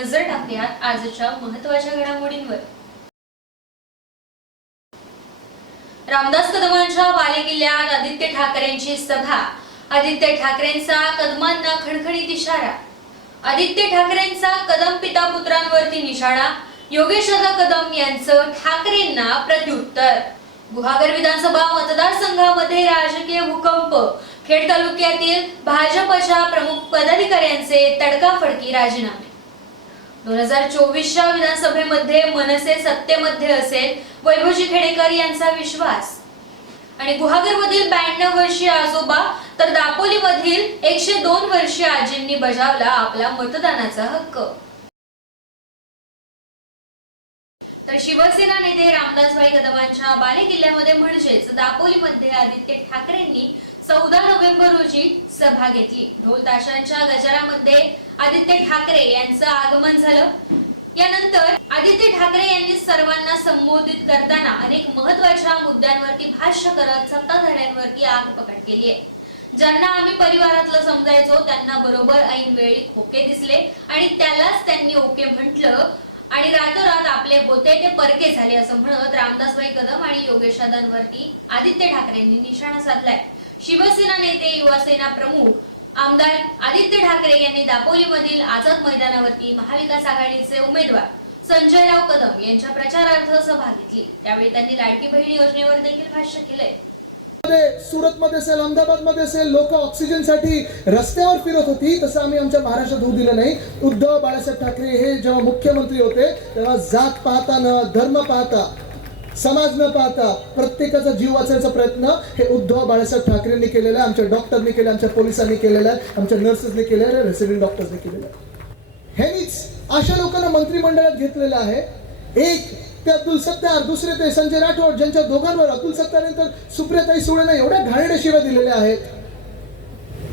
नजर टाकूयात आजच्या महत्त्वाच्या घडामोडींवर. रामदास कदमांच्या बालेकिल्ल्यात आदित्य ठाकरेंची सभा. आदित्य ठाकरेंचा कदमांना खणखणीत इशारा. आदित्य ठाकरेंचा कदम पिता पुत्रांवरती निशाणा योगेशदादा कदम यांचं ठाकरेंना प्रत्युत्तर. गुहागर विधानसभा मतदारसंघामध्ये राजकीय भूकंप. खेड तालुक्यातील भाजपच्या प्रमुख पदाधिकाऱ्यांचे तडकाफडकी राजीनामे. दोन हजार चोवीसच्या विधानसभेमध्ये मनसे सत्तेमध्ये असेल वैभवजी खेडेकर यांचा विश्वास. आणि गुहागरमधील ब्याण्णव वर्षीय आजोबा तर दापोलीमधील एकशे दोन वर्षीय आजींनी बजावला आपला मतदानाचा हक्क. तर शिवसेना नेते रामदासभाई कदमांच्या बालेकिल्ल्यामध्ये म्हणजेच दापोलीमध्ये आदित्य ठाकरेंनी चौदा नोव्हेंबर रोजी सभा घेतली. ढोल ताशांच्या गजरामध्ये आदित्य ठाकरे यांचं आगमन झालं. यानंतर आदित्य ठाकरे यांनी सर्वांना संबोधित करताना अनेक महत्त्वाच्या मुद्द्यांवरती भाष्य करत सत्ताधाऱ्यांवरती आग पकड केली आहे. ज्यांना आम्ही परिवारातलं समजायचो त्यांना बरोबर ऐन वेळी खोके दिसले आणि त्यालाच त्यांनी ओके म्हटलं आणि रातोरात आपले होते ते परके झाले असं म्हणत रामदासभाई कदम आणि योगेश दादांवरती आदित्य ठाकरेंनी निशाणा साधलाय. शिवसेना नेते युवासेना प्रमुख आमदार आदित्य ठाकरे यांनी दापोलीमधील आझाद मैदानावरती महाविकास आघाडीचे उमेदवार संजयराव कदम यांच्या प्रचारार्थ सभा घेतली. त्यावेळी त्यांनी लाडकी बहीण योजनेवर देखील भाष्य केलंय. मध्ये असेल अहमदाबादमध्ये असेल लोक ऑक्सिजनसाठी रस्त्यावर फिरत होती तसं आम्ही आमच्या महाराष्ट्रात होऊ दिलं नाही. उद्धव बाळासाहेब ठाकरे हे जेव्हा मुख्यमंत्री होते तेव्हा जात पाहता न धर्म पाहता समाज न पाहता प्रत्येकाचा जीव वाचायचा प्रयत्न हे उद्धव बाळासाहेब ठाकरेंनी केलेला आहे आमच्या डॉक्टरनी केलं आमच्या पोलिसांनी केलेला आहे आमच्या नर्सेसनी केलेलं आहे रेसिडेंट डॉक्टर्सनी केलेलं आहे. ह्यांनीच अशा लोकांना मंत्रिमंडळात घेतलेलं आहे. एक ते अब्दुल सत्तार दुसरे ते संजय राठोड ज्यांच्या दोघांवर अब्दुल सत्तार नंतर सुप्रियाताई सुळेनं एवढ्या घाणेड्या शिव्या दिलेल्या आहेत.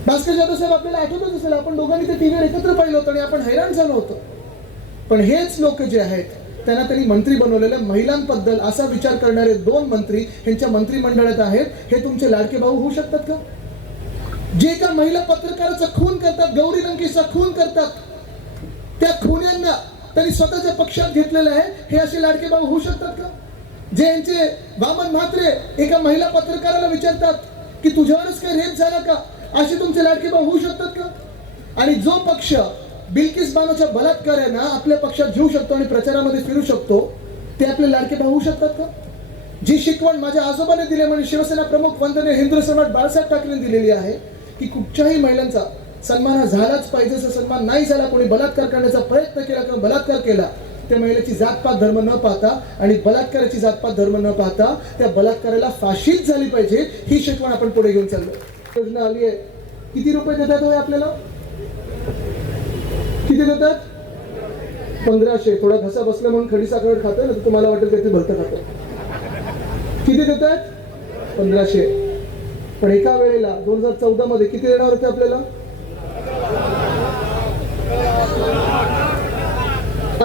भास्कर जाधव साहेब आपल्याला आठवतच असेल आपण दोघांनी ते टीव्हीवर एकत्र पाहिलं होतं आणि आपण हैराण झालो होतो. पण हेच लोक जे आहेत त्यांना त्यांनी मंत्री बनवलेलं महिलांबद्दल असा विचार करणारे दोन मंत्री यांच्या मंत्रिमंडळात आहेत. हे तुमचे लाडके भाऊ होऊ शकतात का? जे एका महिला पत्रकाराचा खून करतात गौरी लंकेशचा खून करतात त्या खुन्यांना त्यांनी स्वतःच्या पक्षात घेतलेलं आहे. हे असे लाडके भाऊ होऊ शकतात का? जे यांचे वामन म्हात्रे एका महिला पत्रकाराला विचारतात की तुझ्यावरच काही रेप झाला का? असे तुमचे लाडके भाऊ होऊ शकतात का? आणि जो पक्ष बिलकिस बानोच्या बलात्कारांना आपल्या पक्षात घेऊ शकतो आणि प्रचारामध्ये फिरू शकतो ते आपले लाडके भाऊ होऊ शकतात का? जी शिकवण माझ्या आजोबाने दिली म्हणजे शिवसेना प्रमुख वंदने हिंदू सम्राट बाळासाहेब ठाकरेंनी दिलेली आहे की कुठच्याही महिलांचा सन्मान हा झालाच पाहिजे असा सन्मान नाही झाला कोणी बलात्कार करण्याचा प्रयत्न केला किंवा बलात्कार केला त्या महिलेची जातपात धर्म न पाहता आणि बलात्काराची जातपात धर्म न पाहता त्या बलात्काराला फाशीच झाली पाहिजे ही शिकवण आपण पुढे घेऊन चाललो योजना आली आहे. किती रुपये देतात होय आपल्याला? किती देतात पंधराशे थोडा घसा बसला म्हणून खडी साखर खातोय ना तर तुम्हाला वाटेल काहीतरी भरतं खातो. किती देतात? पंधराशे. पण एका वेळेला दोन हजार चौदा मध्ये किती देणार होते आपल्याला?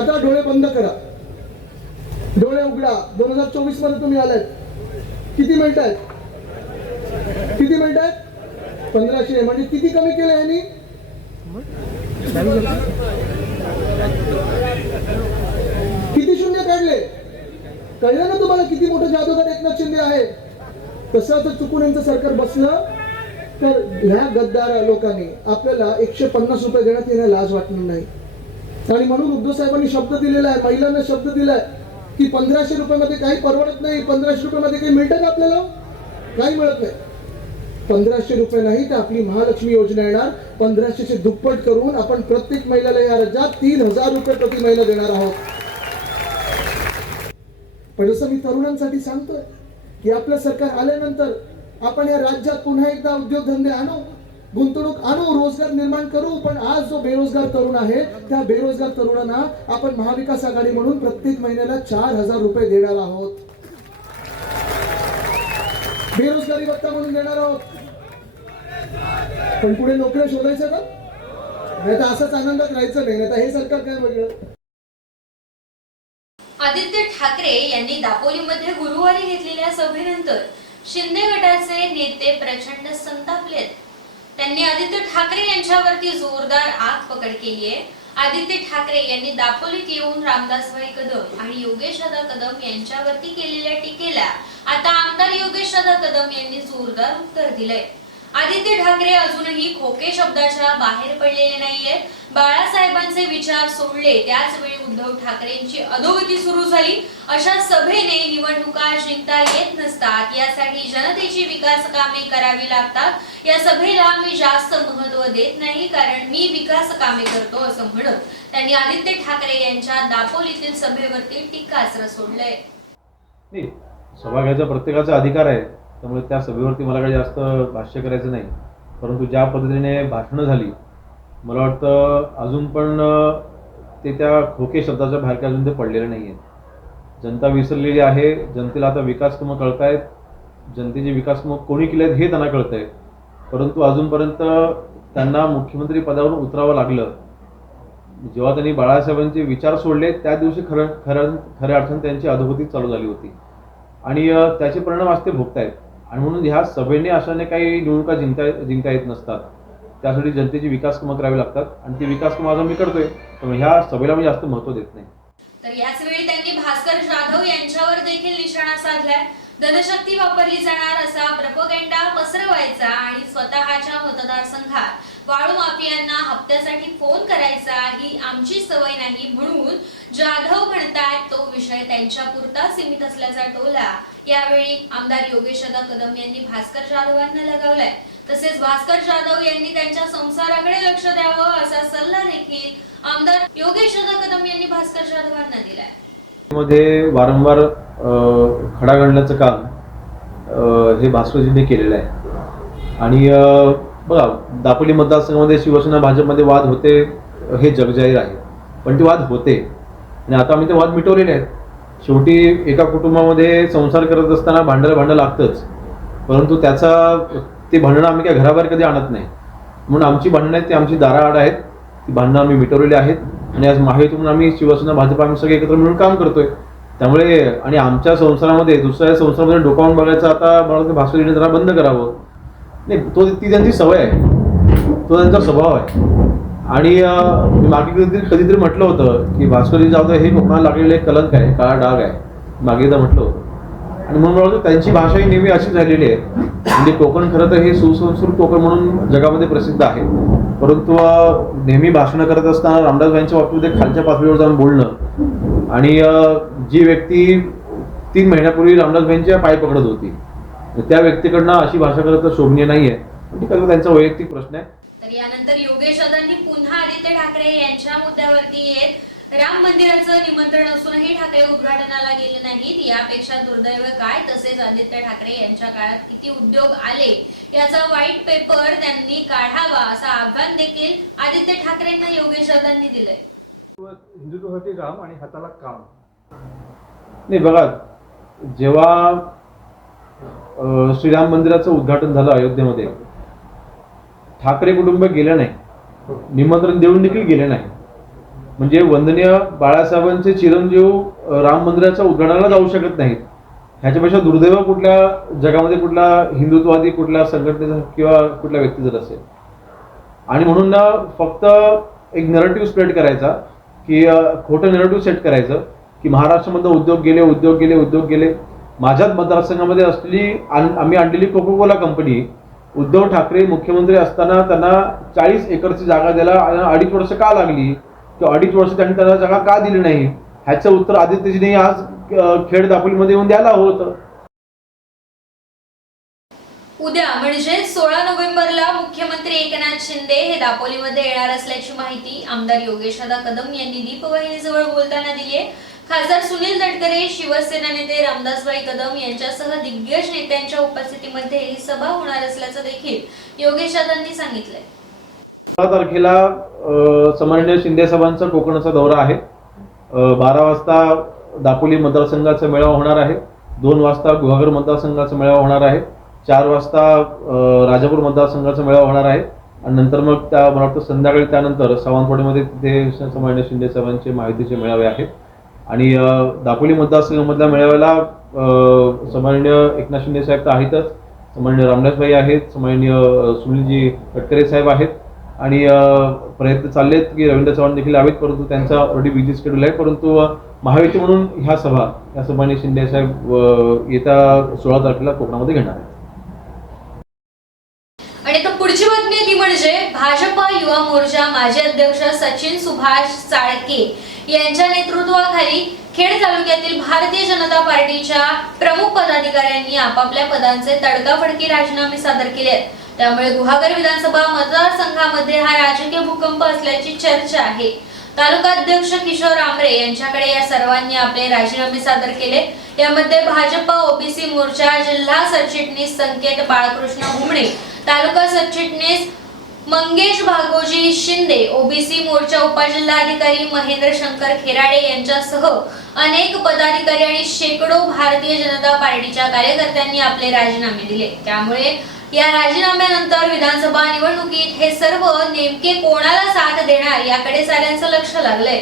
आता डोळे बंद करा. डोळे उघडा. दोन हजार चोवीसमध्ये तुम्ही आलात किती मिनिट आहेत? किती मिनिट आहेत? पंधराशे. म्हणजे किती कमी केलं यांनी? किती शून्य काढले? कळलं ना तुम्हाला किती मोठं जादूगार एकनाथ शिंदे आहे तसं जर चुकून यांचं सरकार बसलं. तर ह्या गद्दार लोकांनी आपल्याला एकशे पन्नास रुपये देण्यात येणं लाज वाटणार नाही. आणि म्हणून उद्धव साहेबांनी शब्द दिलेला आहे महिलांना शब्द दिलाय की पंधराशे रुपयामध्ये काही परवडत नाही पंधराशे रुपयामध्ये काही मिळतं का आपल्याला? काही मिळत नाही. पंधराशे रुपये नाही तर आपली महालक्ष्मी योजना येणार. पंधराशेचे दुप्पट करून आपण प्रत्येक महिलाला या राज्यात तीन हजार रुपये प्रति महिना देणार आहोत. पण जसं मी तरुणांसाठी सांगतोय की आपलं सरकार आल्यानंतर आपण या राज्यात पुन्हा एकदा उद्योगधंदे आणू गुंतवणूक आणू रोजगार निर्माण करू पण आज जो बेरोजगार तरुण आहे त्या बेरोजगार तरुणांना आपण महाविकास आघाडी म्हणून प्रत्येक महिन्याला चार हजार रुपये देणार आहोत. बेरोजगारी भत्ता म्हणून देणार आहोत. पण पुढे नोकऱ्या शोधायच्या का? नाही तर असंच आनंदात राहायचं नाही नाही तर हे सरकार काय वेगळं आदित्य ठाकरे यांनी दापोलीमध्ये गुरुवारी घेतलेल्या सभेनंतर शिंदे गटाचे नेते प्रचंड संतापलेत त्यांनी आदित्य ठाकरे यांच्यावरती जोरदार आग पकड केली आहे. आदित्य ठाकरे यांनी दापोलीत येऊन रामदासभाई कदम आणि योगेश दादा कदम यांच्यावरती केलेल्या टीकेला आता आमदार योगेश दादा कदम यांनी जोरदार उत्तर दिलंय. आदित्य ठाकरे अजूनही खोके शब्दाच्या बाहेर पडलेले नाहीयेत बाळासाहेबांचे विचार सोडले त्याच वेळी उद्धव ठाकरेंची अधोगती सुरू झाली. अशा सभेने निवडणुका जिंकता येत नसतात. यासाठी जनतेची विकास कामे करावी लागतात. या सभेला मी जास्त महत्त्व देत नाही कारण मी विकास कामे करतो असं म्हणत त्यांनी आदित्य ठाकरे यांच्या दापोलीतील सभेवरती टीकास्त्र सोडलंय. सभा घ्यायचा प्रत्येकाचा अधिकार आहे. त्यामुळे त्या सभेवरती मला काही जास्त भाष्य करायचं नाही. परंतु ज्या पद्धतीने भाषणं झाली मला वाटतं अजून पण ते त्या खोके शब्दाच्या बाहेर काही अजून ते पडलेले नाही आहेत जनता विसरलेली आहे जनतेला आता विकास कळत आहेत जनतेचे विकास कोणी केले आहेत हे त्यांना कळत आहे परंतु अजूनपर्यंत त्यांना मुख्यमंत्री पदावरून उतरावं लागलं. जेव्हा त्यांनी बाळासाहेबांचे विचार सोडले त्या दिवशी खरं खरं खऱ्या अर्थानं त्यांची अधोगती चालू झाली होती. आणि त्याचे परिणाम आज ते भोगतायत. आणि म्हणून ह्या सभेने अशाने काही निवडणुका जिंकता जिंकता येत नसतात. त्यासाठी जनतेची विकास कामं करावी लागतात आणि ती विकास कामं आज मी करतोय. त्यामुळे ह्या सभेला मी जास्त महत्त्व देत नाही. तर याच वेळी त्यांनी भास्कर जाधव यांच्यावर देखील निशाणा साधलाय. धनशक्ती वापरली जाणार असा प्रपोगेंडा पसरवायचा आणि स्वतःच्या मतदारसंघात वाळू माफियांना हप्त्यासाठी फोन करायचा ही आमची सवय नाही म्हणून जाधव विषय त्यांच्या पुरता सीमित असल्याचा टोला यावेळी आमदार योगेशदा कदम यांनी भास्कर जाधवांना लगावलाय. तसेच भास्कर जाधव यांनी त्यांच्या संसाराकडे लक्ष द्यावं असा सल्ला देखील आमदार योगेशदा कदम यांनी भास्कर जाधवांना दिलाय. मध्ये वारंवार खडा घडण्याचं काम हे भास्करजींनी केलेलं आहे. आणि बघा दापोली मतदारसंघामध्ये शिवसेना भाजपमध्ये वाद होते हे जगजाहीर आहे. पण ते वाद होते. आणि आता आम्ही ते वाद मिटवलेले आहेत. शेवटी एका कुटुंबामध्ये संसार करत असताना भांडलं भांडं लागतंच. परंतु त्याचा ते भांडणं आम्ही काय घराबाहेर कधी आणत नाही. म्हणून आमची भांडणं आहेत ती आमची दाराआड आहेत. ती भांडणं आम्ही मिटवलेली आहेत. आणि आज महायुतीतून आम्ही शिवसेना भाजप आम्ही सगळे एकत्र मिळून काम करतोय. त्यामुळे आणि आमच्या संसारामध्ये दुसऱ्या संसारामध्ये डोकावून बघायचं आता मला वाटतं येणं जरा बंद करावं. नाही तो ती त्यांची सवय आहे. तो त्यांचा स्वभाव आहे. आणि मी मागे कधीतरी कधीतरी म्हटलं होतं की भास्करजी जाधव हे कोकणाला लागलेले एक कलंक आहे काळा डाग आहे. मागे एकदा म्हटलं होतं. आणि म्हणून मला त्यांची भाषा ही नेहमी अशी झालेली आहे. म्हणजे कोकण खरं तर हे सुसंस्कृत कोकण म्हणून जगामध्ये प्रसिद्ध आहे. परंतु नेहमी भाषणं करत असताना रामदासभाईंच्या बाबतीमध्ये खालच्या पातळीवर जाऊन बोलणं आणि जी व्यक्ती तीन महिन्यापूर्वी रामदासभाईंच्या पाय पकडत होती त्या व्यक्तीकडनं अशी भाषा करत तर शोभनीय नाही आहे त्यांचा वैयक्तिक प्रश्न आहे. तर यानंतर योगेश दादांनी पुन्हा आदित्य ठाकरे यांच्या मुद्द्यावरती येत राम मंदिराचं निमंत्रण असूनही ठाकरे उद्घाटनाला गेले नाहीत. यापेक्षा दुर्दैव काय? तसेच आदित्य ठाकरे यांच्या काळात किती उद्योग आले? याचा व्हाईट पेपर त्यांनी काढावा असं आव्हान देखील आदित्य ठाकरेंना योगेश दादांनी दिलंय. हिंदुत्वासाठी राम आणि हाताला काम. नाही बघा जेव्हा श्रीराम मंदिराचं उद्घाटन झालं अयोध्येमध्ये ठाकरे कुटुंब गेलं नाही. निमंत्रण देऊन देखील गेले नाही. म्हणजे वंदनीय बाळासाहेबांचे चिरंजीव राम मंदिराच्या उद्घाटनाला जाऊ शकत नाहीत. ह्याच्यापेक्षा दुर्दैव कुठल्या जगामध्ये कुठला हिंदुत्ववादी कुठल्या संघटनेचा किंवा कुठल्या व्यक्तीचा असेल. आणि म्हणून ना फक्त एक नरेटिव्ह स्प्रेड करायचा की खोटं नरेटिव्ह सेट करायचं की महाराष्ट्रामध्ये उद्योग गेले उद्योग गेले उद्योग गेले. माझ्याच मतदारसंघामध्ये असलेली आण- आम्ही आणलेली Coca Cola company Uddhav Thackeray मुख्यमंत्री असताना त्यांना चाळीस एकरची जागा द्यायला अडीच वर्ष का लागली? किंवा अडीच वर्ष त्यांनी त्यांना जागा का दिली नाही? ह्याचं उत्तर आदित्यजीने आज खेड दापोलीमध्ये येऊन द्यायला हवं होतं. उद्या म्हणजे सोळा नोव्हेंबरला मुख्यमंत्री एकनाथ शिंदे हे दापोलीमध्ये येणार असल्याची माहिती आमदार योगेश कदम यांनी दीपवाहिनीजवळ बोलताना दिली आहे खासदार सुनील तटकरे शिवसेना नेते रामदासबाई कदम यांच्यासह दिग्गज नेत्यांच्या उपस्थितीमध्ये ही सभा होणार असल्याचं देखील योगेश योगेशदांनी सांगितलंय. सोळा तारखेला अ, शिंदे साहेबांचा कोकणचा दौरा आहे. बारा वाजता दापोली मतदारसंघाचा मेळावा होणार आहे. दोन वाजता गुहागर मतदारसंघाचा मेळावा होणार आहे. चार वाजता राजापूर मतदारसंघाचा मेळावा होणार आहे. आणि नंतर मग त्या मला वाटतं संध्याकाळी त्यानंतर सावंतवाडीमध्ये तिथे सन्माननीय शिंदे साहेबांचे माहितीचे मेळावे आहेत. आणि दापोली मतदारसंघामधल्या मेळाव्याला अ, सन्माननीय एकनाथ शिंदे साहेब तर आहेतच. सन्माननीय रामदासभाई आहेत सन्माननीय सुनीलजी तटकरे साहेब आहेत. आणि प्रयत्न चाललेत की रवींद्र चव्हाण देखील यावेत परंतु त्यांचा ऑलरेडी बिझी स्केड्यूल आहे. परंतु महायुती म्हणून ह्या सभा या सन्माननीय शिंदे साहेब येत्या सोळा तारखेला कोकणामध्ये घेणार आहेत. पुढची बातमी ती म्हणजे भाजपा युवा मोर्चा माजी अध्यक्ष सचिन सुभाष चाळके यांच्या नेतृत्वाखाली खेड तालुक्यातील भारतीय जनता पार्टीच्या प्रमुख पदाधिकाऱ्यांनी आपापल्या पदांचे तडकाफडकी राजीनामे सादर केले आहेत. त्यामुळे गुहागर विधानसभा मतदारसंघामध्ये हा राजकीय भूकंप असल्याची चर्चा आहे. तालुका अध्यक्ष किशोर आमरे यांच्याकडे या सर्वांनी आपले राजीनामे सादर केले. यामध्ये भाजपा ओबीसी मोर्चा जिल्हा सरचिटणीस संकेत बाळकृष्ण हुमणे तालुका सरचिटणीस मंगेश भागोजी शिंदे ओबीसी मोर्चा उपजिल्हाधिकारी महेंद्र शंकर खेराडे यांच्यासह अनेक पदाधिकारी आणि शेकडो भारतीय जनता पार्टीच्या कार्यकर्त्यांनी आपले राजीनामे दिले. त्यामुळे या राजीनाम्यानंतर विधानसभा निवडणुकीत हे सर्व नेमके कोणाला साथ देणार याकडे साऱ्यांचं लक्ष लागलंय.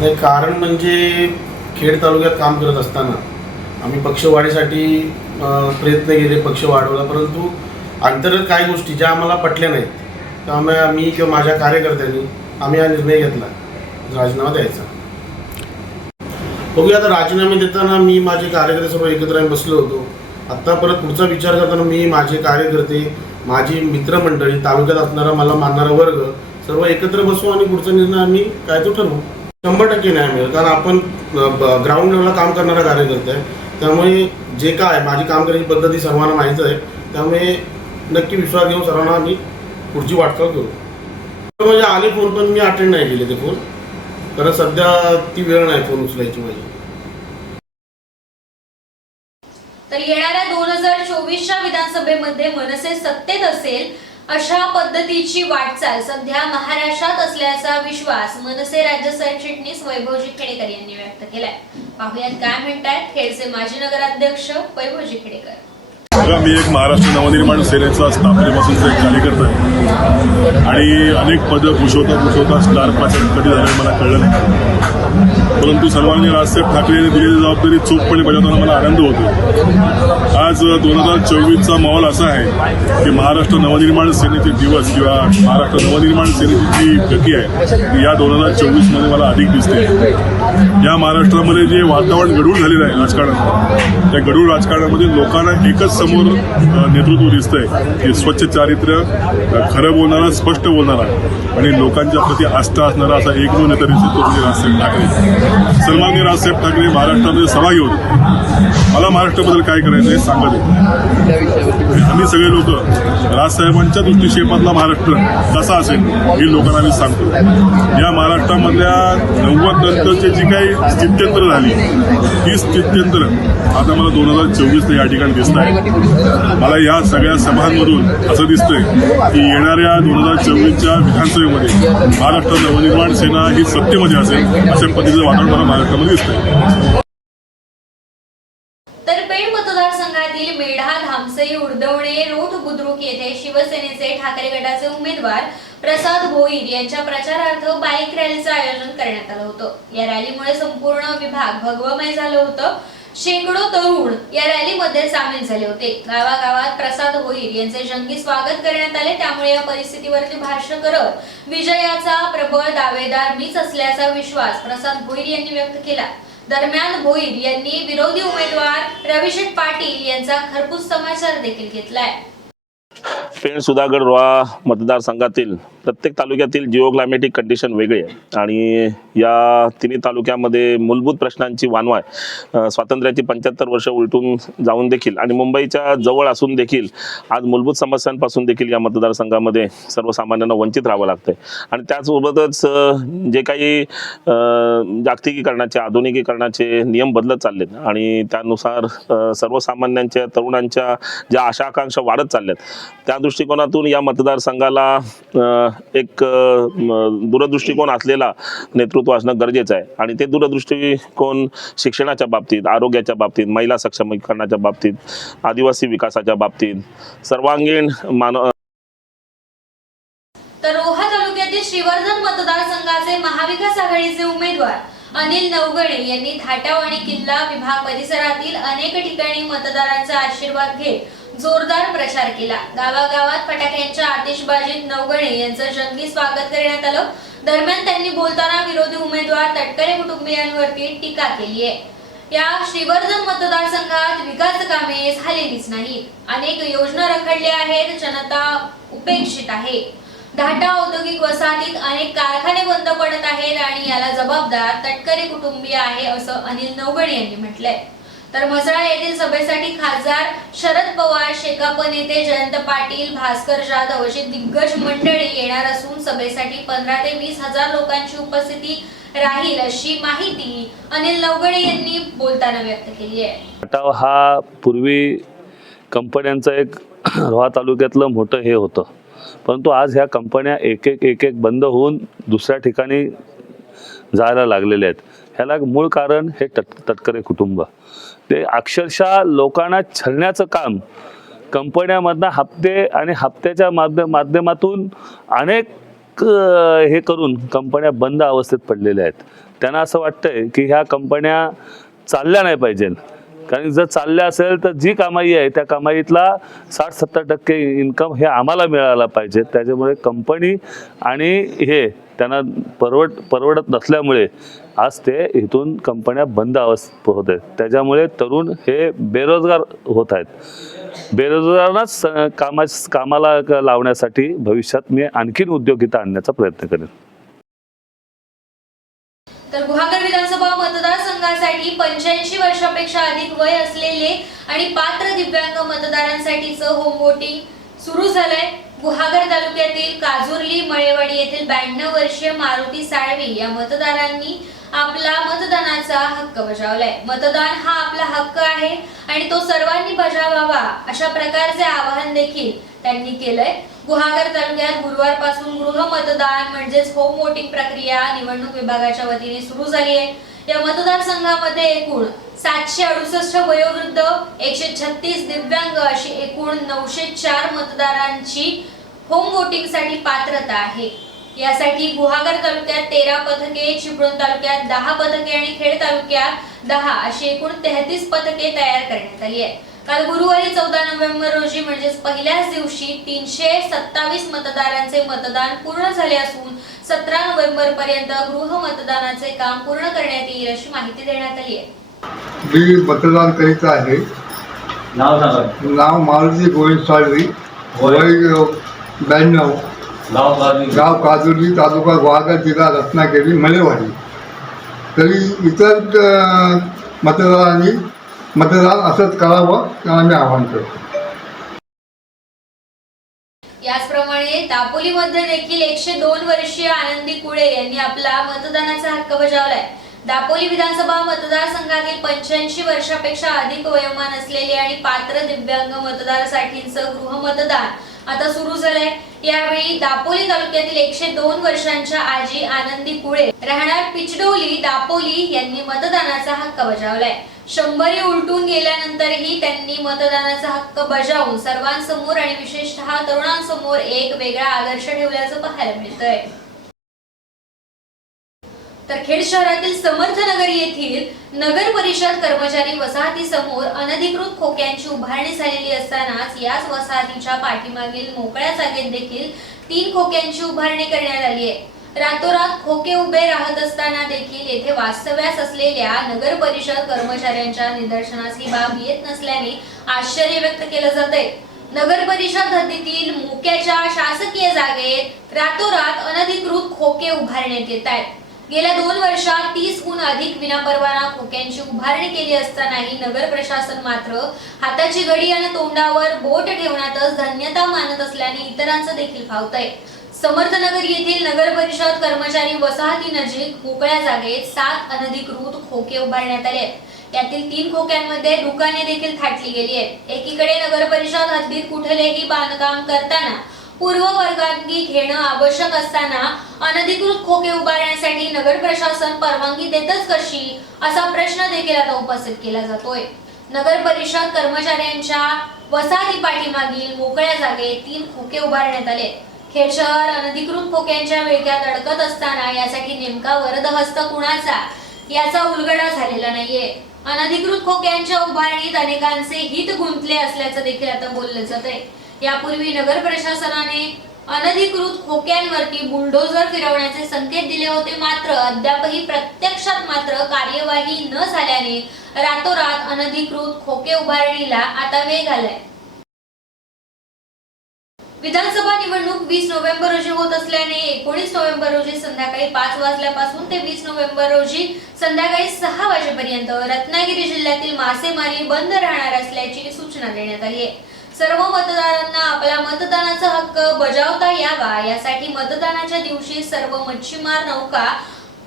नाही कारण म्हणजे खेड तालुक्यात काम करत असताना आम्ही पक्ष वाढीसाठी प्रयत्न केले पक्ष वाढवला परंतु अंतर्गत काही गोष्टी ज्या आम्हाला पटल्या नाहीत त्यामुळे आम्ही किंवा माझ्या कार्यकर्त्यांनी आम्ही हा निर्णय घेतला राजीनामा द्यायचा. बघूया आता राजीनामे देताना मी माझे कार्यकर्ते सर्व एकत्र आम्ही बसलो होतो. आत्ता परत पुढचा विचार करताना मी माझे कार्यकर्ते माझी मित्रमंडळी तालुक्यात असणारा मला मानणारा वर्ग सर्व एकत्र बसू आणि पुढचा निर्णय आम्ही काय तो ठरवू? शंभर टक्के नाही मिळेल कारण आपण ग्राउंड लेवलला काम करणारा कार्यकर्ता आहे. त्यामुळे जे काय माझी काम करण्याची पद्धती सर्वांना माहीत आहे. त्यामुळे नक्की विश्वास घेऊन सर्वांना आम्ही पुढची वाटचाल करू. म्हणजे आले फोन पण मी अटेंड नाही केले ते फोन कारण सध्या ती वेळ नाही फोन उचलायची माझी. तर येणाऱ्या दोन हजार चोवीसच्या विधानसभेमध्ये मनसे सत्तेत असेल अशा पद्धतीची वाटचाल सध्या महाराष्ट्रात असल्याचा विश्वास मनसे राज्य सरचिटणीस वैभवजी खेडेकर यांनी व्यक्त केलाय. पाहुयात काय म्हणतायत खेडचे माजी नगराध्यक्ष वैभवजी खेडेकर. बघा मी एक महाराष्ट्र नवनिर्माण सेनेचा स्थापनेपासून एक कार्यकर्ता आहे आणि अनेक पदं भूषवता भूषवता स्टारपासून कधी झालं मला कळलं नाही. परंतु सन्माननीय राजसाहेब ठाकरे यांनी दिलेली जबाबदारी चोखपणे बजावताना मला आनंद होतो. आज दोन हजार चोवीसचा माहोल असा आहे की महाराष्ट्र नवनिर्माण सेनेचे दिवस किंवा महाराष्ट्र नवनिर्माण सेनेची जी गती आहे ती या दोन हजार चोवीसमध्ये मला अधिक दिसते. या महाराष्ट्रामध्ये जे वातावरण गढूळ झालेलं आहे राजकारणात त्या गढूळ राजकारणामध्ये लोकांना एकच समोर नेतृत्व दिसतंय की स्वच्छ चारित्र्य खरं बोलणारा स्पष्ट बोलणारा आणि लोकांच्या प्रती आस्था असणारा असा एकमेव नेता दिसतो तो म्हणजे राजसाहेब ठाकरे. सन्माननीय राजसाहेब ठाकरे महाराष्ट्रामध्ये सभा घेऊन मला महाराष्ट्राबद्दल काय करायचं हे सांगत आम्ही सगळे लोक राजसाहेबांच्या दृष्टिक्षेपातला महाराष्ट्र कसा असेल हे लोकांना आम्ही सांगतो. या महाराष्ट्रामधल्या नव्वद नंतरची जी काही स्थित्यंतर झाली ही स्थित्यंतर आता मला दोन हजार चोवीस या ठिकाणी दिसत आहे. मला या सगळ्या सभांमधून असं दिसतंय की येणाऱ्या दोन हजार चोवीसच्या विधानसभेमध्ये महाराष्ट्र नवनिर्माण सेना ही सत्तेमध्ये असेल अशा पद्धतीचं वातावरण मला महाराष्ट्रामध्ये दिसतंय. तर पेण मतदारसंघातील मेढा धामसई उर्दवणे रोठ बुद्रुक येथे शिवसेनेचे ठाकरे गटाचे उमेदवार प्रसाद भोईर यांच्या प्रचारार्थ बाईक रॅलीचं आयोजन करण्यात आलं होतं. या रॅलीमुळे संपूर्ण विभाग भगवमय झालं होतं. शेकडो तरुण या रॅलीमध्ये सामील झाले होते. गावागावात प्रसाद होईल यांचे जंगी स्वागत करण्यात आले. त्यामुळे या परिस्थितीवरती भाष्य करत विजयाचा प्रबळ दावेदार मीच असल्याचा विश्वास प्रसाद भोईर यांनी व्यक्त केला. दरम्यान भोईर यांनी विरोधी उमेदवार रविशेठ पाटील यांचा खरपूस समाचार देखील घेतलाय. पेण सुधागड रोहा मतदारसंघातील प्रत्येक तालुक्यातील जिओग्लायमॅटिक कंडिशन वेगळी आहे. आणि या तिन्ही तालुक्यामध्ये मूलभूत प्रश्नांची वानवाय स्वातंत्र्याची पंच्याहत्तर वर्ष उलटून जाऊन देखील आणि मुंबईच्या जवळ असून देखील आज मूलभूत समस्यांपासून देखील या मतदारसंघामध्ये सर्वसामान्यांना वंचित राहावं लागतंय. आणि त्याचसोबतच जे काही जागतिकीकरणाचे आधुनिकीकरणाचे नियम बदलत चाललेत आणि त्यानुसार सर्वसामान्यांच्या तरुणांच्या ज्या आशा आकांक्षा वाढत चालल्यात त्या दृष्टिकोनातून या मतदारसंघाला एक दूरदृष्टिकोन असलेला नेतृत्व असणं गरजेचं आहे. आणि ते दूरदृष्टिकोन शिक्षणाच्या बाबतीत आरोग्याच्या बाबतीत महिला सक्षमीकरणाच्या बाबतीत आदिवासी विकासाच्या बाबतीत सर्वांगीण मानव तर रोहा तालुक्यातील श्रीवर्धन मतदारसंघाचे महाविकास आघाडीचे उमेदवार अनिल नवगणे यांनी धाटाव आणि किल्ला विभाग परिसरातील अनेक ठिकाणी मतदारांचा आशीर्वाद घेत जोरदार प्रचार केला. गावागावात फटाक्यांच्या आतिषबाजीत नवगणे यांचं जंगी स्वागत करण्यात आलं. दरम्यान त्यांनी बोलताना विरोधी उमेदवार तटकरे कुटुंबियांवरती टीका केली आहे. या श्रीवर्धन मतदारसंघात विकास कामे झालेलीच नाहीत. अनेक योजना रखडल्या आहेत जनता उपेक्षित आहे. धाटा औद्योगिक वसाहतीत अनेक कारखाने बंद पडत आहेत आणि याला जबाबदार तटकरे कुटुंबीय आहे असं अनिल नवगणे यांनी म्हटलंय. तर मसळा येथील सभेसाठी खासदार शरद पवार शेकाप नेते जयंत पाटील भास्कर जाधव अशी दिग्गज मंडळी येणार असून सभेसाठी पंधरा ते वीस हजार लोकांची उपस्थिती राहील अशी माहिती अनिल नवगणे यांनी बोलताना व्यक्त केली आहे. हा पूर्वी कंपन्यांचं एक रोहा तालुक्यातलं मोठं हे होतं. परंतु आज ह्या कंपन्या एक एक एक एक बंद होऊन दुसऱ्या ठिकाणी जायला लागलेल्या आहेत. ह्याला मूळ कारण हे तट तटकरे कुटुंब. ते अक्षरशः लोकांना छळण्याचं काम कंपन्यामधनं हप्ते आणि हप्त्याच्या माध्य माध्यमातून अनेक हे करून कंपन्या बंद अवस्थेत पडलेल्या आहेत. त्यांना असं वाटतंय की ह्या कंपन्या चालल्या नाही पाहिजे कारण जर चालल्या असेल तर जी कमाई आहे त्या कमाईतला साठ सत्तर टक्के इन्कम हे आम्हाला मिळायला पाहिजे. त्याच्यामुळे कंपनी आणि हे त्यांना परवड परवडत नसल्यामुळे आज ते इथून कंपन्या बंद अवस्थ होत आहेत. त्याच्यामुळे तरुण हे बेरोजगार होत आहेत. बेरोजगारांनाच कामा कामाला लावण्यासाठी भविष्यात मी आणखीन उद्योग इथं आणण्याचा प्रयत्न करेन तर गुहागर विधानसभा मतदारसंघासाठी पंच्याऐंशी वर्षापेक्षा अधिक वय असलेले आणि पात्र दिव्यांग मतदारांसाठीचं होम वोटिंग सुरू झालंय. गुहागर तालुक्यातील काजुर्ली मळेवाडी येथील ब्याण्णव वर्षीय मारुती साळवी या मतदारांनी आपला मतदानाचा हक्क बजावलाय. मतदान हा आपला हक्क आहे आणि तो सर्वांनी बजावावा अशा प्रकारचे आवाहन देखील त्यांनी केलंय. गुहागर तालुक्यात गुरुवारपासून गृह मतदान म्हणजेच होम वोटिंग प्रक्रिया निवडणूक विभागाच्या वतीने सुरू झाली आहे. या मतदारसंघामध्ये एकूण सातशे अडुसष्ट वयोवृद्ध एकशे छत्तीस दिव्यांग अशी एकूण नऊशे चार मतदारांची होम वोटिंगसाठी पात्रता आहे. यासाठी गुहागर तालुक्यात तेरा पथके चिपळूण तालुक्यात दहा पथके आणि खेड तालुक्यात दहा अशी एकूण तेहतीस पथके तयार करण्यात आली आहे काल गुरुवारी चौदा नोव्हेंबर रोजी म्हणजेच पहिल्याच दिवशी तीनशे सत्तावीस मतदारांचे मतदान पूर्ण झाले असून सतरा नोव्हेंबर पर्यंत गृह मतदानाचे काम पूर्ण करण्यात येईल अशी माहिती देण्यात आली आहे. मी मतदान करीत आहे. नाव सांगा. नाव मारुती गोविंद साळवी. ब्याण्णव. गाव काजुर्ली तालुका गुहागर जिल्हा रत्नागिरी मलेवाडी. तरी इतर मतदारांनी मतदान असंच करावं त्यांना मी आवाहन करतो. याचप्रमाणे दापोलीमध्ये देखील एकशे दोन वर्षीय आनंदी कुळे यांनी आपला मतदानाचा हक्क बजावलाय. दापोली विधानसभा मतदारसंघातील पंच्याऐंशी वर्षापेक्षा अधिक वयोमान असलेले आणि पात्र दिव्यांग मतदारासाठीचं गृह मतदान आता सुरू झालंय. यावेळी दापोली तालुक्यातील एकशे दोन वर्षांच्या आजी आनंदी कुळे राहणार पिचडोली दापोली यांनी मतदानाचा हक्क बजावलाय. शंभरी उलटून गेल्यानंतरही त्यांनी मतदानाचा हक्क बजावून सर्वांसमोर आणि विशेषतः तरुणांसमोर एक वेगळा आदर्श ठेवल्याचं पाहायला मिळतंय. तर खेड शहरातील समर्थनगर येथील नगर परिषद कर्मचारी वसाहतीसमोर अनधिकृत खोक्यांची उभारणी झालेली असतानाच याच वसाहतीच्या पाठीमागील मोकळ्या जागेत देखील तीन खोक्यांची उभारणी करण्यात आली आहे. रातोरात खोके उभे राहत असताना देखील येथे वास्तव्यास असलेल्या नगर परिषद कर्मचाऱ्यांच्या निदर्शनास ही बाब येत नसल्याने आश्चर्य व्यक्त केलं जातंय. नगर परिषद हद्दीतील मोक्याच्या शासकीय जागेत रातोरात अनधिकृत खोके उभारण्यात येत आहेत. गेल्या दोन वर्षात तीस गुण अधिक विनापरवाना खोक्यांची उभारणी केली असतानाही नगर प्रशासन मात्र हाताची घडी आणि तोंडावर बोट ठेवण्यातच धन्यता मानत असल्याने इतरांचं देखील फावतंय. समर्थनगर येथील नगर परिषद कर्मचारी वसाहती नजीक मोकळ्या जागेत सात अनधिकृत खोके उभारण्यात आले आहेत. यातील तीन खोक्यांमध्ये दुकाने देखील थाटली गेली आहेत. एकीकडे नगर परिषद हद्दीत कुठलेही बांधकाम करताना पूर्व परवानगी घेणं आवश्यक असताना अनधिकृत खोके उभारण्यासाठी नगर प्रशासन परवानगी देतच कशी असा प्रश्न देखील आता उपस्थित केला जातोय. नगर परिषद कर्मचाऱ्यांच्या वसाहती पाठीमागील मोकळ्या जागेत तीन खोके उभारण्यात आले. खेड शहर अनधिकृत खोक्यांच्या वेळक्यात अडकत असताना यासाठी नेमका वरदहस्त कुणाचा याचा उलगडा झालेला नाहीये. अनधिकृत खोक्यांच्या उभारणीत अनेकांचे हित गुंतले असल्याचं देखील आता बोललं जात आहे यापूर्वी नगर प्रशासनाने अनधिकृत खोक्यांवरती बुलडोजर फिरवण्याचे संकेत दिले होते. मात्र अद्यापही प्रत्यक्षात मात्र कार्यवाही न झाल्याने रातोरात अनधिकृत खोके उभारणीला आता वेग आलाय. विधानसभा निवडणूक वीस नोव्हेंबर रोजी होत असल्याने एकोणीस नोव्हेंबर रोजी संध्याकाळी पाच वाजल्यापासून ते वीस नोव्हेंबर रोजी संध्याकाळी सहा वाजेपर्यंत रत्नागिरी जिल्ह्यातील मासेमारी बंद राहणार असल्याची सूचना देण्यात आली आहे. सर्व मतदारांना आपला मतदानाचा हक्क बजावता यावा. यासाठी मतदानाच्या दिवशी सर्व मच्छीमार नौका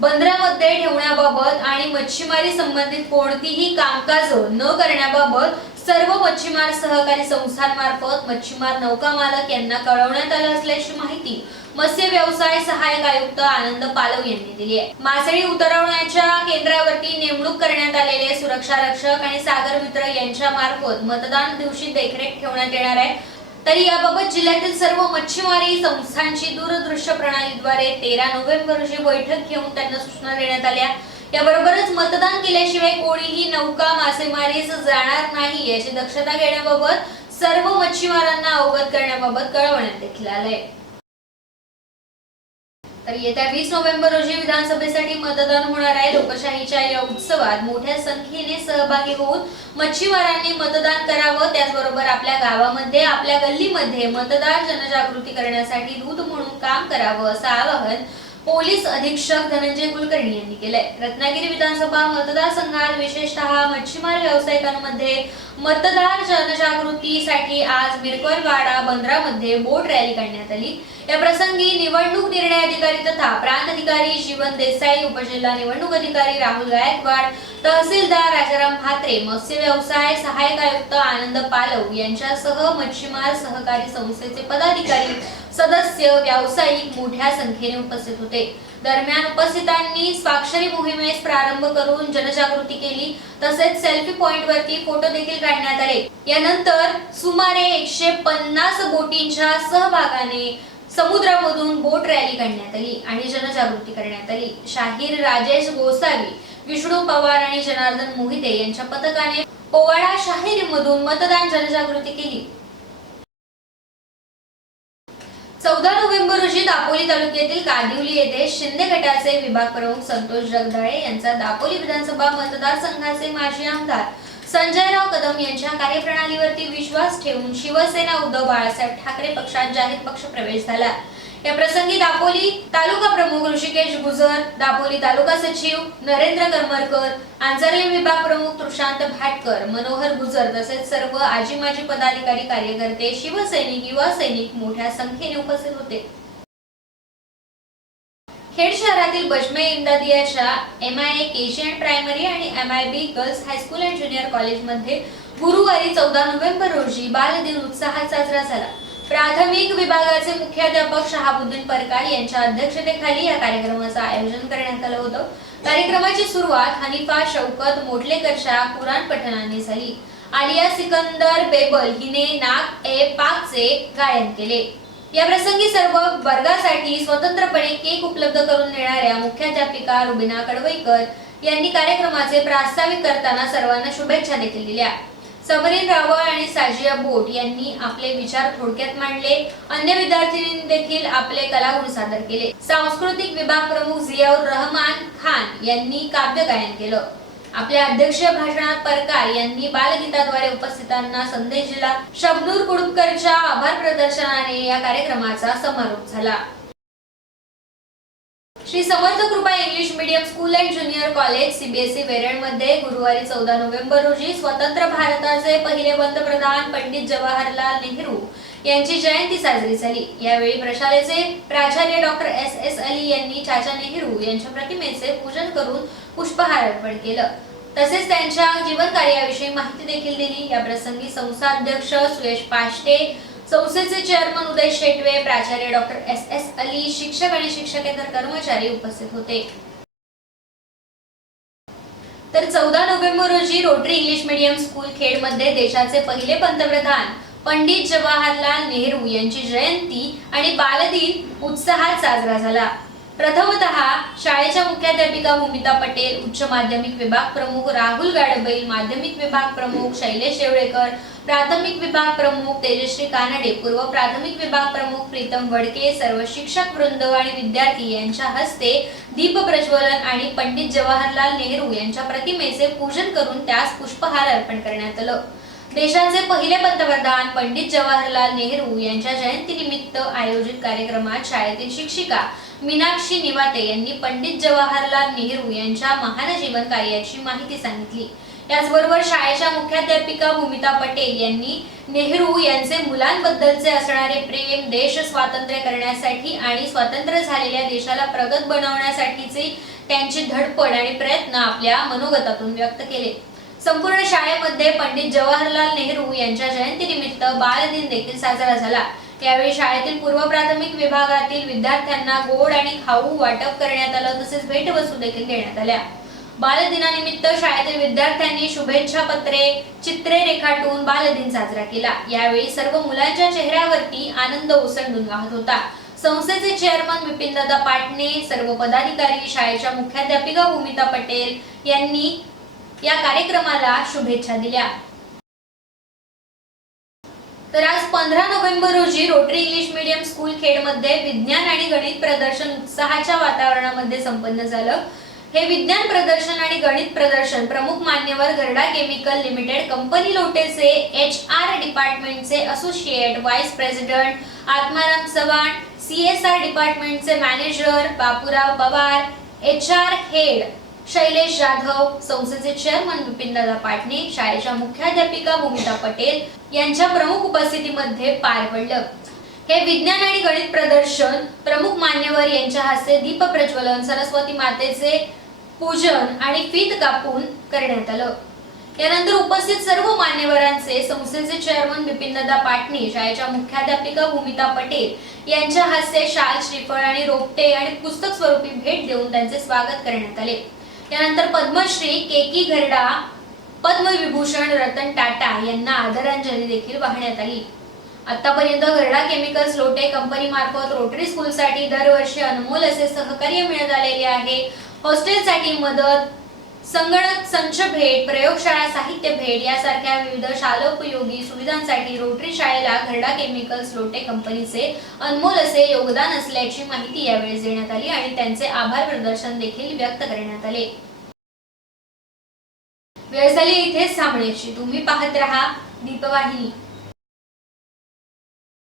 बंदरामध्ये ठेवण्याबाबत आणि मच्छीमारी संबंधित कोणतीही कामकाज न करण्याबाबत सर्व मच्छीमार सहकारी संस्थांमार्फत मच्छीमार नौका मालक यांना कळवण्यात आलं असल्याची माहिती मत्स्य व्यवसाय सहाय्यक आयुक्त आनंद पालव यांनी दिली आहे. मासळी उतरवण्याच्या केंद्रावरती नेमणूक करण्यात आलेले सुरक्षा रक्षक आणि सागर मित्र यांच्या मार्फत मतदान दिवशी देखरेख ठेवण्यात येणार आहे. तरी याबाबत जिल्ह्यातील सर्व मच्छीमारी संस्थांची दूरदृश्य प्रणालीद्वारे तेरा नोव्हेंबर रोजी बैठक घेऊन त्यांना सूचना देण्यात आल्या. याबरोबरच मतदान केल्याशिवाय कोणीही नौका मासेमारीस जाणार नाही याची दक्षता घेण्याबाबत सर्व मच्छीमारांना अवगत करण्याबाबत कळवण्यात देखील आलंय. तर येत्या वीस नोव्हेंबर रोजी विधानसभेसाठी मतदान होणार आहे. लोकशाहीच्या या उत्सवात मोठ्या संख्येने सहभागी होऊन मच्छीमारांनी मतदान करावं. त्याचबरोबर आपल्या गावामध्ये आपल्या गल्लीमध्ये मतदार जनजागृती करण्यासाठी दूध म्हणून काम करावं असं आवाहन पोलीस अधीक्षक धनंजय कुलकर्णी यांनी केलंय. रत्नागिरी विधानसभा मतदारसंघात विशेषतः मच्छीमार व्यावसायिकांमध्ये मतदार जनजागृतीसाठी आज मिरकरवाडा बंदरामध्ये बोट रॅली काढण्यात आली. या प्रसंगी निवडणूक निर्णय अधिकारी तथा प्रांत अधिकारी जीवन देसाई उपजिल्हा निवडणूक अधिकारी राहुल गायकवाड तहसीलदार राजाराम म्हात्रे मत्स्य व्यवसाय सहाय्यक आयुक्त आनंद पालव यांच्यासह मच्छीमार सहकारी संस्थेचे पदाधिकारी सदस्य व्यावसायिक मोठ्या संख्येने उपस्थित होते. दरम्यान उपस्थितांनी स्वाक्षरी मोहिमेस प्रारंभ करून जनजागृती केली. तसेच सेल्फी पॉइंट वरती फोटो देखील काढण्यात आले. यानंतर सुमारे एकशे पन्नास बोटींच्या सहभागाने समुद्रामधून बोट रॅली काढण्यात आली आणि जनजागृती करण्यात आली. शाहीर राजेश गोसावी विष्णू पवार आणि जनार्दन मोहिते यांच्या पथकाने पोवाडा शाहिरीमधून मतदान जनजागृती केली. चौदा नोव्हेंबर रोजी दापोली तालुक्यातील कादिवली येथे शिंदे गटाचे विभाग प्रमुख संतोष जगदाळे यांचा दापोली विधानसभा मतदारसंघाचे माजी आमदार संजयराव कदम यांच्या कार्यप्रणालीवरती विश्वास ठेवून शिवसेना उद्धव बाळासाहेब ठाकरे पक्षात जाहीर पक्ष प्रवेश झाला. या प्रसंगी दापोली तालुका प्रमुख ऋषिकेश गुजर दापोली तालुका सचिव नरेंद्र करमरकर आंजर्ले विभाग प्रमुख तुषांत भाटकर मनोहर गुजर तसेच सर्व आजी माजी पदाधिकारी कार्यकर्ते शिवसैनिक युवा सैनिक मोठ्या संख्येने उपस्थित होते. खेड शहरातील Bazme इमदादियाच्या M I A KGN primary आणि M I B girls high school and junior कॉलेजमध्ये गुरुवारी चौदा नोव्हेंबर रोजी बालदिन उत्साहात साजरा झाला. प्राथमिक विभागाचे मुख्याध्यापक शहाबुद्दीन परकार यांच्या अध्यक्षतेखाली या कार्यक्रमाचं आयोजन करण्यात आलं होतं. कार्यक्रमाची सुरुवात हनिफा शौकत मोटलेकरच्या कुराण पठणाने झाली. आलिया सिकंदर बेबल हिने नाक ए पाकचे गायन केले. या प्रसंगी सर्व वर्गासाठी स्वतंत्रपणे केक उपलब्ध करून देणाऱ्या मुख्याध्यापिका रुबिना कडवईकर यांनी कार्यक्रमाचे प्रास्ताविक करताना सर्वांना शुभेच्छा देखील दिल्या. समरीन रावळ आणि साजिया बोट यांनी आपले विचार थोडक्यात मांडले. अन्य विद्यार्थिनींनी देखील आपले कलागुण सादर केले. सांस्कृतिक विभाग प्रमुख जियाउर रहमान खान यांनी काव्य गायन केलं. आपल्या अध्यक्षीय भाषणात परकार यांनी बालगीताद्वारे उपस्थितांना संदेश दिला. शबनूर कुडुपकरच्या आभार प्रदर्शनाने या कार्यक्रमाचा समारोप झाला. Shri Samarth Kripa English medium school and junior college CBSE वेरळमध्ये गुरुवारी चौदा नोव्हेंबर रोजी स्वतंत्र भारताचे पहिले पंतप्रधान पंडित जवाहरलाल नेहरू यांची जयंती साजरी झाली. यावेळी प्रशालेचे प्राचार्य डॉक्टर एस एस अली यांनी चाचा नेहरू यांच्या प्रतिमेचे पूजन करून पुष्पहार अर्पण केलं. तसेच त्यांच्या जीवन कार्याविषयी माहिती देखील दिली. या प्रसंगी संस्था सुयश पाष्टे संस्थेचे चेअरमन उदय शेटवे प्राचार्य डॉक्टर एस एस अली शिक्षक आणि शिक्षकेतर कर्मचारी उपस्थित होते. तर चौदा नोव्हेंबर रोजी रोटरी इंग्लिश मीडियम स्कूल खेडमध्ये देशाचे पहिले पंतप्रधान पंडित जवाहरलाल नेहरू यांची जयंती आणि बालदिन उत्साहात साजरा झाला. प्रथमतः शाळेच्या मुख्याध्यापिका भूमिता पटेल उच्च माध्यमिक विभाग प्रमुख राहुल गाडबैल माध्यमिक विभाग प्रमुख शैलेश येवळेकर प्राथमिक विभाग प्रमुख तेजश्री कानडे पूर्व प्राथमिक विभाग प्रमुख प्रीतम वडके सर्व शिक्षक वृंद आणि विद्यार्थी यांच्या हस्ते दीप प्रज्वलन आणि पंडित जवाहरलाल नेहरू यांच्या प्रतिमेचे पूजन करून त्यास पुष्पहार अर्पण करण्यात आलं. देशाचे पहिले पंतप्रधान पंडित जवाहरलाल नेहरू यांच्या जयंतीनिमित्त आयोजित कार्यक्रमात शाळेतील शिक्षिका मीनाक्षी निवाते यांनी पंडित जवाहरलाल नेहरू यांच्या महान जीवन कार्याची माहिती सांगितली. याचबरोबर शाळेच्या मुख्याध्यापिका भूमिता पटेल यांनी नेहरू यांचे मुलांबद्दलचे असणारे प्रेम देश स्वातंत्र्य करण्यासाठी आणि स्वातंत्र्य झालेल्या देशाला प्रगत बनवण्यासाठीचे त्यांची धडपड आणि प्रयत्न आपल्या मनोगतातून व्यक्त केले. संपूर्ण शाळेमध्ये पंडित जवाहरलाल नेहरू यांच्या जयंतीनिमित्त बालदिन देखील साजरा झाला. यावेळी शाळेतील पूर्व प्राथमिक विभागातील विद्यार्थ्यांना गोड आणि खाऊ वाटप करण्यात आलं तसेच भेटवस्तू देखील देण्यात आल्या. बालदिनानिमित्त शाळेतील विद्यार्थ्यांनी शुभेच्छा पत्रे चित्रे रेखाटून बालदिन साजरा केला. यावेळी सर्व मुलांच्या चेहऱ्यावरती आनंद ओसंडून वाहत होता. संस्थेचे चेअरमन विपिनदादा पाटणे सर्व पदाधिकारी शाळेच्या मुख्याध्यापिका भूमिता पटेल यांनी या कार्यक्रमाला शुभेच्छा दिल्या. तर आज पंधरा नोव्हेंबर रोजी रोटरी इंग्लिश मीडियम स्कूल खेडमध्ये विज्ञान आणि गणित प्रदर्शन उत्साहाच्या वातावरणामध्ये संपन्न झालं. हे विज्ञान प्रदर्शन आणि गणित प्रदर्शन प्रमुख मान्यवर गरडा केमिकल लिमिटेड कंपनी लोटेचे H R डिपार्टमेंटचे associate vice president Atmaram Chavan C S R डिपार्टमेंटचे manager Bapurao Pawar H R head Shailesh Jadhav संस्थेचे चेअरमन विपिनदादा पाटणे शाळेच्या मुख्याध्यापिका भूमिता पटेल यांच्या प्रमुख उपस्थितीमध्ये पार पडलं. हे विज्ञान आणि गणित प्रदर्शन प्रमुख मान्यवर यांच्या हस्ते दीप प्रज्वलन सरस्वती मातेचे पूजन आणि फीत कापून करण्यात आलं. यानंतर उपस्थित सर्व मान्यवरांचे संस्थेचे चेअरमन बिपिनदा पाटणे शाळेच्या मुख्याध्यापिका भूमिता पटेल यांच्या हस्ते शाल श्रीफळ आणि रोपटे आणि पुस्तक स्वरूपी भेट देऊन त्यांचे स्वागत करण्यात आले. यानंतर पद्मश्री केकी घरडा पद्मविभूषण रतन टाटा यांना आदरांजली देखील वाहण्यात आली. आतापर्यंत घरडा केमिकल्स लोटे कंपनी मार्फत रोटरी स्कूलसाठी दरवर्षी अनमोल असे सहकार्य मिळत आलेले आहे. हॉस्टेलसाठी मदत संगणक संच भेट प्रयोगशाळा साहित्य भेट यासारख्या विविध शालोपयोगी सुविधांसाठी रोटरी शाळेला घरडा केमिकल्स लोटे कंपनीचे अनमोल असे योगदान असल्याची माहिती यावेळी देण्यात आली आणि त्यांचे आभार प्रदर्शन देखील व्यक्त करण्यात आले. वेळ झाली इथेच थांबण्याची. तुम्ही पाहत रहा दीपवाहिनी.